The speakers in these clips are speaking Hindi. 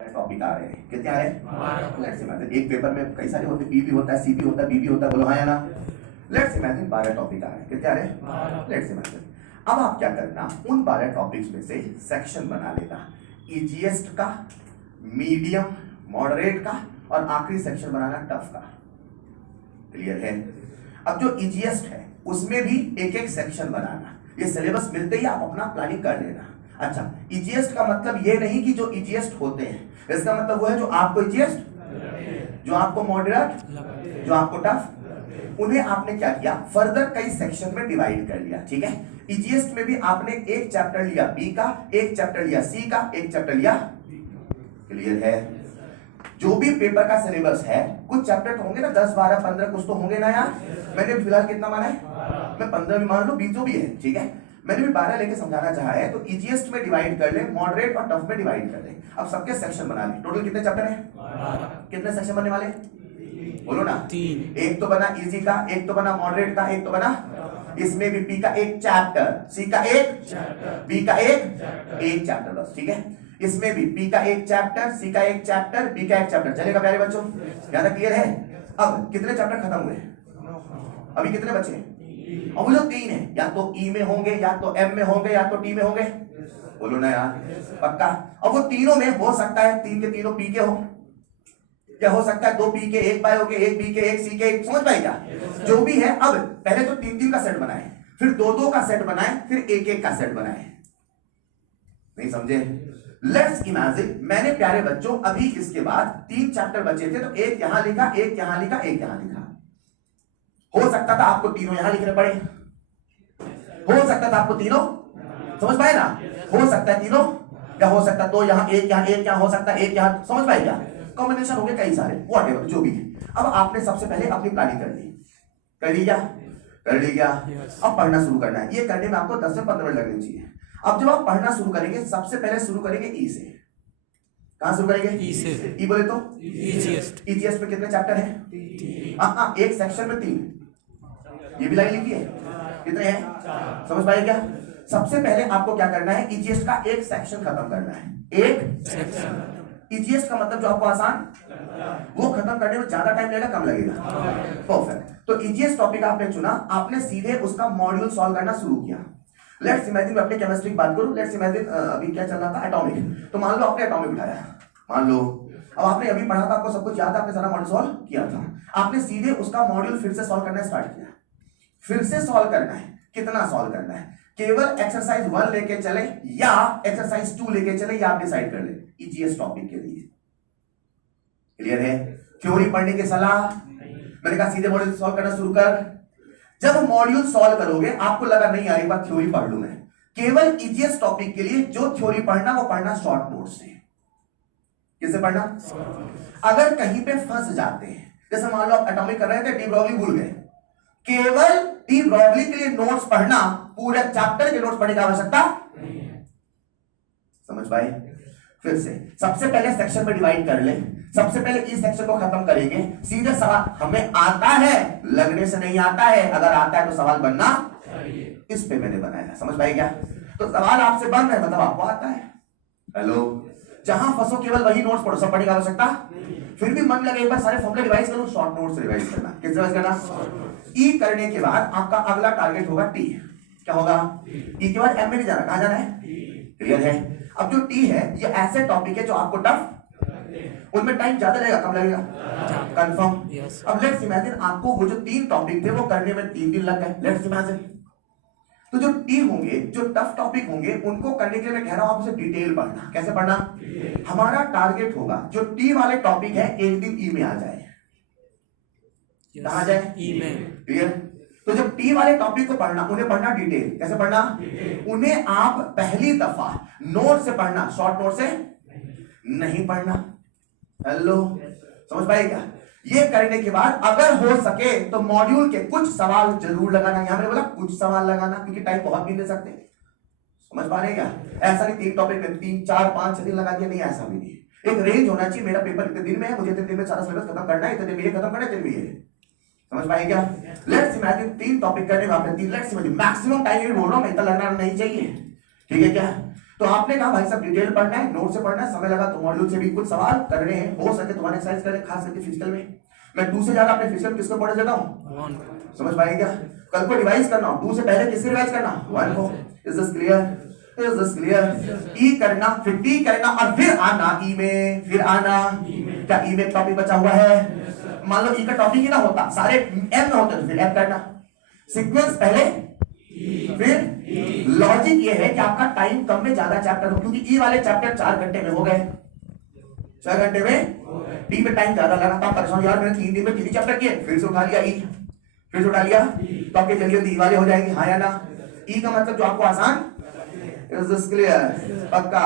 टॉपिक आ रहे हैं, कितने आ रहे हैं? लेट्स इमेजिन एक पेपर में कई सारे होते हैं, पी भी होता है, सी भी होता है, बी भी होता है, बोलो हाँ या ना। लेट्स इमेजिन 12 टॉपिक आ रहे हैं, कितने आ रहे हैं? लेट्स इमेजिन अब आप क्या करना, उन 12 टॉपिक्स में से सेक्शन बना लेना, इजीएस्ट का, मीडियम, मॉडरेट का और आखिरी सेक्शन बनाना टफ का। क्लियर है? अब जो इजीएस्ट है उसमें भी एक एक सेक्शन बनाना, ये सिलेबस मिलते ही आप अपना प्लानिंग कर लेना। अच्छा, इजीएस्ट का मतलब ये नहीं कि जो इजीएस्ट होते हैं, इसका मतलब वो है जो आपको इजीएस्ट, जो आपको मॉडरेट, जो आपको टफ, उन्हें आपने क्या किया, फर्दर कई सेक्शन में डिवाइड कर लिया। ठीक है? इजीएस्ट में भी आपने एक चैप्टर लिया बी का, एक चैप्टर लिया सी का, एक चैप्टर लिया। क्लियर है? जो भी पेपर का सिलेबस है, कुछ चैप्टर तो होंगे ना, 10 12 15 कुछ तो होंगे ना यार। मैंने फिलहाल कितना माना है? मैं 15 भी मान लो, 20 भी है। ठीक है? मैंने भी 12 लेके समझाना चाहा है, तो इजीएस्ट में डिवाइड कर ले, मॉडरेट और टफ में डिवाइड कर ले। अब सबके सेक्शन बना ले। टोटल कितने चैप्टर हैं? कितने सेक्शन बनने वाले? बोलो ना। 3। एक तो बना इजी का, एक तो बना मॉडरेट का, एक तो बना, इसमें भी पी का एक चैप्टर, सी का एक चैप्टर, बी का एक चैप्टर बस। ठीक है? इसमें भी पी का एक चैप्टर, सी का एक चैप्टर, बी का एक चैप्टर। चलेगा प्यारे बच्चों? ज्यादा क्लियर है? अब कितने चैप्टर खत्म हुए? अभी कितने बचे? और वो जो 3 है, या तो ई में होंगे, या तो एम में होंगे, या तो टी में होंगे। बोलो ना यार, पक्का? और वो तीनों में हो सकता है 3 के तीनों पी के हो, क्या हो सकता है 2 पी के, 1 बायो के, 1 बी के, 1 सी के, समझ पाए क्या? जो भी है, अब पहले तो 3-3 का सेट बनाए, फिर 2-2 का सेट बनाए, फिर 1-1 का सेट बनाए। नहीं समझे? लेट्स इमेजिन मैंने प्यारे बच्चों अभी इसके बाद 3 चैप्टर बचे थे, तो एक यहां लिखा, एक यहां लिखा, एक यहां लिखा। हो सकता था आपको तीनों यहां लिखने पड़े, हो सकता था आपको तीनों, समझ पाए ना? हो सकता है तीनों, या हो सकता तो यहां एक, यहां एक, यहां हो सकता है एक, यहां, समझ पाए क्या? कॉम्बिनेशन हो गए कई सारे, व्हाटएवर जो भी है। अब आपने सबसे पहले अपनी प्लानिंग कर ली, कर ली क्या? कर ली क्या? अब पढ़ना शुरू करना है। ये करने में आपको 10 से 15 मिनट लगने चाहिए। अब जब आप पढ़ना शुरू करेंगे, सबसे पहले शुरू करेंगे ई से। कहां शुरू करेंगे? ई से। ई बोले तो इजीएस्ट। इजीएस्ट में कितने चैप्टर हैं? हाँ, एक सेक्शन में 3। ये भी लाइन लिखी है, कितने हैं? 4। समझ पाए क्या? सबसे पहले आपको क्या करना है, इजीएस्ट का एक सेक्शन खत्म करना है। एक सेक्शन इजीएस्ट का मतलब जो आपको आसान, वो खत्म करने में ज्यादा टाइम लगेगा, कम लगेगा? परफेक्ट। तो इजीएस्ट टॉपिक आपने चुना, आपने सीधे उसका मॉड्यूल सॉल्व करना शुरू किया। लेट्स इमेजिन मैं अपने केमिस्ट्री की बात करूं, लेट्स इमेजिन अभी क्या चल रहा था, एटॉमिक। तो मान लो आपने एटॉमिक उठाया, मान लो अब आपने अभी पढ़ा था, आपको सब कुछ याद है, आपने सारा मॉड्यूल सॉल्व किया था, आपने सीधे उसका मॉड्यूल फिर से सॉल्व करना स्टार्ट किया। फिर से सॉल्व करना है, कितना सॉल्व करना है? केवल एक्सरसाइज 1 लेके चले या एक्सरसाइज 2 लेके चले, या आप डिसाइड कर ले इजीएस्ट टॉपिक के लिए। क्लियर है? थ्योरी पढ़ने की सलाह, मैंने कहा सीधे मॉड्यूल सॉल्व करना शुरू कर। जब मॉड्यूल सॉल्व करोगे, आपको लगा नहीं यार एक बार थ्योरी पढ़ लूं मैं, केवल इजीएस्ट टॉपिक के लिए जो थ्योरी पढ़ना, वो पढ़ना शॉर्ट नोट से। किससे पढ़ना? अगर कहीं पे फंस जाते हैं, जैसे मान लो आप एटॉमिक कर रहे थे, डी ब्रॉगली भूल गए, केवल डी ब्रॉगली के लिए नोट्स पढ़ना, पूरे चैप्टर के नोट्स पढ़ने की आवश्यकता नहीं है। समझ पाए? फिर से सबसे पहले सेक्शन में डिवाइड कर ले, सबसे पहले इस सेक्शन को खत्म करेंगे। सीधे सवाल, हमें आता है, लगने से नहीं आता है, अगर आता है तो सवाल बनना चाहिए। इस पे मैंने बनाया, समझ पाए क्या? तो सवाल आपसे बन रहा है, मतलब आपको आता है। हेलो? जहां फंसो केवल वही नोट्स पढ़ो, सब पढ़ने की आवश्यकता। फिर भी मन लगे एक बार सारे फॉर्मूले रिवाइज करो, शॉर्ट नोट से रिवाइज करना। किस रिवाइज करना? ई करने के बाद आपका अगला टारगेट होगा टी। क्या होगा? ई के बाद एम में नहीं जाना, कहां जाना है? क्लियर है? अब जो टी है, ये ऐसे टॉपिक है जो आपको टफ, उनमें टाइम ज्यादा लगेगा, कम लगेगा? कंफर्म? अब लेट्स इमेजिन आपको वो जो 3 टॉपिक थे, वो करने में 3 दिन लग गए। लेट्स इमेजिन तो जो टी होंगे, जो टफ टॉपिक होंगे, उनको करने के लिए मैं कह रहा हूं आपसे डिटेल पढ़ना। कैसे पढ़ना? हमारा टारगेट होगा जो टी वाले टॉपिक है, एक दिन ई में आ जाए। कहां जाए? ई में। क्लियर? तो जब टी वाले टॉपिक को पढ़ना, उन्हें पढ़ना डिटेल। कैसे पढ़ना? उन्हें आप पहली दफा नोट से पढ़ना, शॉर्ट नोट से नहीं पढ़ना। हेलो? समझ पाए क्या? ये करने के बाद अगर हो सके तो मॉड्यूल के कुछ सवाल जरूर लगाना। यहां मैंने बोला कुछ सवाल लगाना, क्योंकि टाइम बहुत भी ले सकते। समझ पा रहे क्या? ऐसा नहीं 3 टॉपिक में 3 4 5 6 दिन लगा दिया, नहीं, ऐसा भी नहीं। एक रेंज होना चाहिए, मेरा पेपर इतने दिन में है, मुझे इतने दिन में सारा सिलेबस खत्म करना है, इतने दिन में ये खत्म करना है, इतने में ये। समझ पाए क्या? लेट्स इमेजिन 3 टॉपिक करने में आपने 3, लेट्स इमेजिन मैक्सिमम टाइम ये बोल रहा हूं मैं, इतना लगना नहीं चाहिए। ठीक है क्या? तो आपने कहा भाई सब डिटेल पढ़ना है, नोट से पढ़ना है, समय लगा तो मॉड्यूल से भी कुछ सवाल करने हैं, हो सके तुम्हारे एक्सरसाइज करें, खास करके फिजिकल में। मैं 2 से ज्यादा अपने फिजिकल किसको पढ़ देता हूँ, समझ पाएंगे क्या? कल को रिवाइज करना हो 2 से पहले किससे रिवाइज करना, 1 को। Is this clear, is this clear? E करना, फिर टी करना और फिर आना ई में, फिर आना। क्या ई में टॉपिक बचा हुआ है? मान लो ई का टॉपिक ही ना होता, सारे एम में होते तो फिर एम करना। सीक्वेंस पहले फिर लॉजिक ये है कि आपका टाइम कम में ज्यादा चैप्टर हो, क्योंकि ई वाले चैप्टर 4 घंटे में हो गए, 4 घंटे में। टी में टाइम ज्यादा लगा, तो परेशान यार मैंने 3 दिन में 3 ही चैप्टर किए, फिर से उठा लिया ई, फिर से उठा लिया, तो आपके जल्दी जल्दी ई वाले हो जाएंगे, हाँ या ना? ई का मतलब जो आपको आसान, इज दिस क्लियर? पक्का।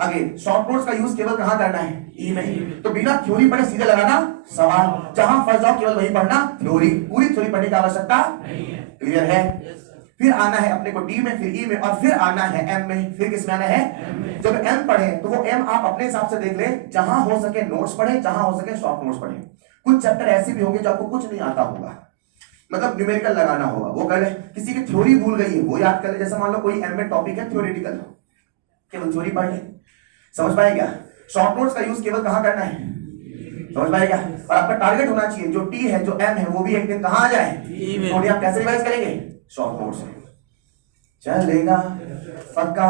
आगे शॉर्ट नोट्स का यूज केवल कहां करना है, ई में। तो बिना थ्योरी पढ़े सीधे लगाना सवाल, जहां फंस जाओ केवल वही पढ़ना थ्योरी, पूरी थ्योरी पढ़ने की आवश्यकता क्लियर है? फिर आना है अपने को डी में, फिर ई में, और फिर आना है एम में। फिर किस में आना है? जब एम पढ़े तो वो एम आप अपने हिसाब से देख ले, जहां हो सके नोट्स पढ़े, जहां हो सके शॉर्ट नोट्स पढ़े। कुछ चैप्टर ऐसे भी होंगे जो आपको कुछ नहीं आता होगा, मतलब न्यूमेरिकल लगाना होगा, वो कर ले। किसी की थ्योरी भूल गई है वो याद कर ले, जैसे मान लो कोई एम में टॉपिक है थ्योरेटिकल, केवल थ्योरी पढ़ ले, समझ पाए क्या? शॉर्ट नोट्स का यूज केवल कहां करना है, समझ पाए क्या? और आपका टारगेट होना चाहिए जो टी है, जो एम है, वो भी एक दिन कहां आ जाए, तो आप कैसे रिवाइज करेंगे, शॉर्ट नोट्स से। चलेगा पक्का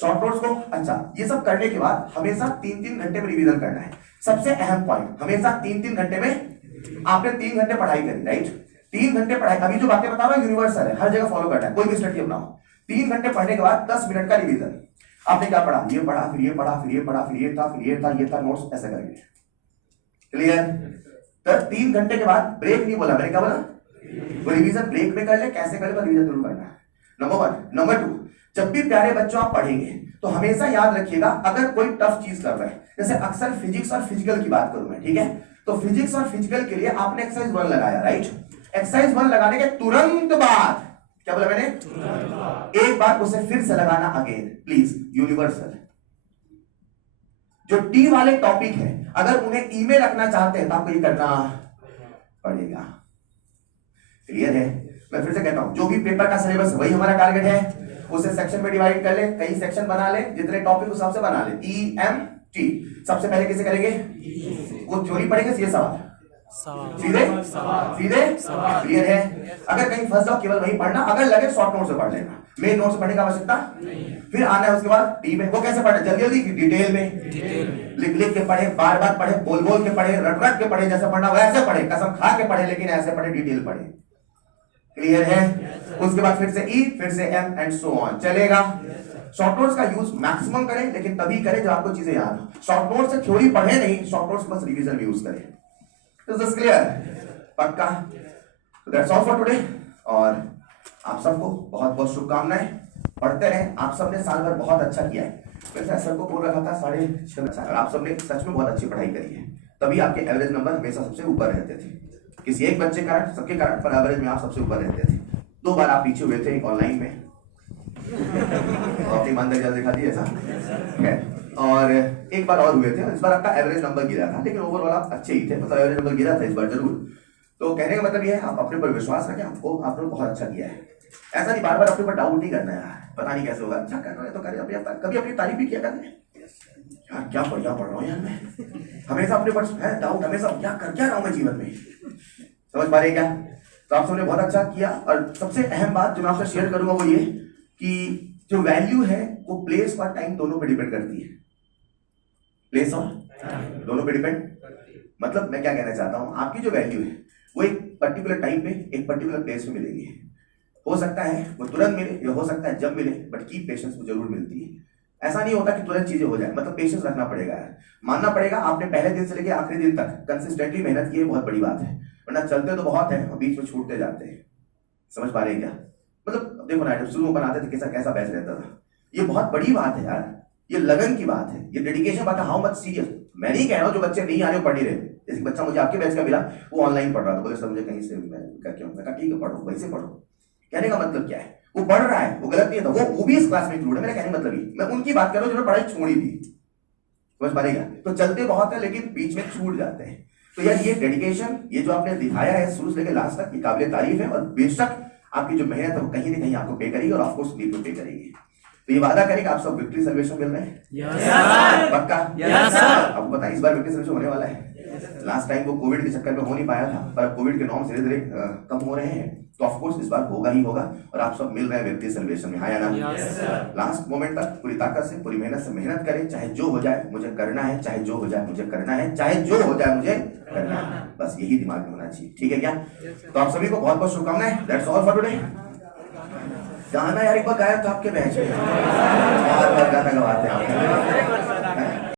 शॉर्ट नोट्स को। अच्छा, ये सब करने के बाद हमेशा 3-3 घंटे में रिवीजन करना है। सबसे अहम पॉइंट, हमेशा 3-3 घंटे में, आपने 3 घंटे पढ़ाई करी, राइट? 3 घंटे पढ़ाई, अभी जो बातें बता रहा हूं यूनिवर्सल है, हर जगह फॉलो करना है, कोई भी स्टडी अपनाओ। 3 घंटे पढ़ने के बाद 10 मिनट का रिवीजन। आपने क्या पढ़ा, ये पढ़ा, फिर ये पढ़ा, फिर ये पढ़ा, फिर ये था, फिर ये था, ये था, नोट्स ऐसे करेंगे, क्लियर? तो 3 घंटे के बाद ब्रेक नहीं बोला मैंने, क्या बोला? वो रिवीजन ब्रेक में कर ले, कैसे करे रिवीजन जरूर करना है, नंबर 1। नंबर 2, जब भी प्यारे बच्चों आप पढ़ेंगे तो हमेशा याद रखिएगा, अगर कोई टफ चीज कर रहे हैं, जैसे अक्सर फिजिक्स और फिजिकल की बात करूं मैं, ठीक है? तो फिजिक्स और फिजिकल के लिए आपने एक्सरसाइज 1 लगाया, राइट? एक्सरसाइज 1 लगाने के तुरंत बाद, क्या बोला मैंने? एक बार उसे फिर से लगाना अगेन, प्लीज, यूनिवर्सल। जो टी वाले टॉपिक है, अगर उन्हें ई में रखना चाहते हैं तो आपको ये करना पड़ेगा, क्लियर है? मैं फिर से कहता हूं, जो भी पेपर का सिलेबस है वही हमारा टारगेट है, उसे सेक्शन में डिवाइड कर ले, कई सेक्शन बना ले, जितने टॉपिक उस हिसाब से बना ले, ई एम टी। सबसे पहले किसे करेंगे, वो थ्योरी पढ़ेंगे, सीधे सवाल, सीधे क्लियर है? अगर कहीं फंस जाओ केवल वही पढ़ना, अगर लगे शॉर्ट नोट से पढ़ लेना, मेन नोट से पढ़ने की आवश्यकता फिर आना है। उसके बाद टी में, वो कैसे पढ़ना, जल्दी जल्दी डिटेल में, लिख लिख के पढ़े, बार बार पढ़े, बोल बोल के पढ़े, रट रट के पढ़े, जैसे पढ़ना वैसे पढ़े, कसम खा के पढ़े, लेकिन ऐसे पढ़े, डिटेल पढ़े, क्लियर है? उसके बाद फिर से ई, फिर से एम एंड सो ऑन, चलेगा? शॉर्ट नोट्स का यूज मैक्सिमम करें, लेकिन तभी करें जब आपको चीजें याद हो। शॉर्ट नोट से थ्योरी पढ़े नहीं, शॉर्ट नोट्स बस रिवीजन में यूज करें। Is this clear? पक्का? दैट्स ऑल फॉर टुडे, और आप सबको बहुत बहुत शुभकामनाएं, पढ़ते रहें। आप सबने साल भर बहुत अच्छा किया है, वैसे सर को बोल रखा था 6.5, और आप सबने सच में बहुत अच्छी पढ़ाई करी है, तभी आपके एवरेज नंबर हमेशा सबसे ऊपर रहते थे। किसी एक बच्चे कारण, सबके कारण, पर एवरेज में आप सबसे ऊपर रहते थे। 2 बार आप पीछे हुए थे, एक ऑनलाइन में अपनी ईमानदारी दिखा दी ऐसा है, और एक बार और हुए थे, इस बार आपका एवरेज नंबर गिरा था, लेकिन ओवरऑल आप अच्छे ही थे, मतलब एवरेज नंबर गिरा था इस बार जरूर। तो कहने का मतलब ये है, आप अपने पर विश्वास रखें, आपने बहुत अच्छा किया है। ऐसा नहीं बार बार अपने ऊपर डाउट नहीं करना है, पता नहीं कैसे होगा, अच्छा कर रहे तो करें, कभी अपनी तारीफ भी किया करते यार, क्या बढ़िया पढ़ रहा हूँ यार मैं, हमेशा अपने ऊपर है डाउट, हमेशा क्या रहा हूँ मैं जीवन में, समझ पा रहे क्या? तो आप सबने बहुत अच्छा किया। और सबसे अहम बात जो मैं आपसे शेयर करूंगा वो ये कि जो वैल्यू है वो प्लेस और टाइम दोनों पे डिपेंड करती है, प्लेस और दोनों पे डिपेंड। मतलब मैं क्या कहना चाहता हूं, आपकी जो वैल्यू है वो एक पर्टिकुलर टाइम पे, एक पर्टिकुलर प्लेस में मिलेगी। हो सकता है वो तुरंत मिले, या हो सकता है जब मिले, बट की पेशेंस वो जरूर मिलती है। ऐसा नहीं होता कि तुरंत चीजें हो जाए, मतलब पेशेंस रखना पड़ेगा, मानना पड़ेगा। आपने पहले दिन से लेकर आखिरी दिन तक कंसिस्टेंटली मेहनत की है, बहुत बड़ी बात है, वरना चलते तो बहुत है और बीच में छूटते जाते हैं। समझ पा रहे हैं क्या? मतलब देखो ना, शुरू में बनाते थे कैसा कैसा बैच रहता था, ये बहुत बड़ी बात है यार, ये लगन की बात है, ये डेडिकेशन बात है। हाउ मच सीरियस, मैं नहीं कह रहा हूँ जो बच्चे नहीं आ रहे पढ़ नहीं रहे। जैसे बच्चा मुझे आपके बैच का मिला, वो ऑनलाइन पढ़ रहा था, बोले सर मुझे कहीं से मैं ठीक है पढ़ो, वैसे पढ़ो। कहने का मतलब क्या है, वो पढ़ रहा है, वो गलत नहीं था, वो भी इस क्लास में इंक्लूड है। मेरा कहने का मतलब ये, मैं उनकी बात कर रहा हूँ जिन्होंने पढ़ाई छोड़ी थी। समझ पा रहे क्या? तो चलते बहुत है लेकिन बीच में छूट जाते हैं। तो यार ये डेडिकेशन, ये जो आपने दिखाया है शुरू से लेकर लास्ट तक, ये काबिल तारीफ है। और बेशक आपकी जो मेहनत है वो कहीं ना कहीं आपको पे करेगी, और ऑफकोर्स नीड टू पे करेगी। तो ये वादा करें कि आप सब विक्ट्री सेलिब्रेशन मिल रहे हैं? पक्का? आपको पता है इस बार विक्ट्री सेलिब्रेशन होने वाला है। लास्ट टाइम वो कोविड के चक्कर में हो नहीं पाया था, पर अब कोविड के नॉर्म्स धीरे धीरे कम हो रहे हैं, तो ऑफ कोर्स इस बार होगा ही होगा और आप सब मिल रहे हैं विक्ट्री सेलिब्रेशन में, हाँ या ना? लास्ट मोमेंट तक पूरी ताकत से, पूरी मेहनत से मेहनत करें, चाहे जो हो जाए मुझे करना है, चाहे जो हो जाए मुझे करना है, चाहे जो हो जाए मुझे करना है, बस यही दिमाग में होना चाहिए, ठीक है क्या? तो आप सभी को बहुत बहुत शुभकामनाएं। That's all for today. गाना यार एक बार गाया था आपके बैच में, गाना गवाते हैं आप।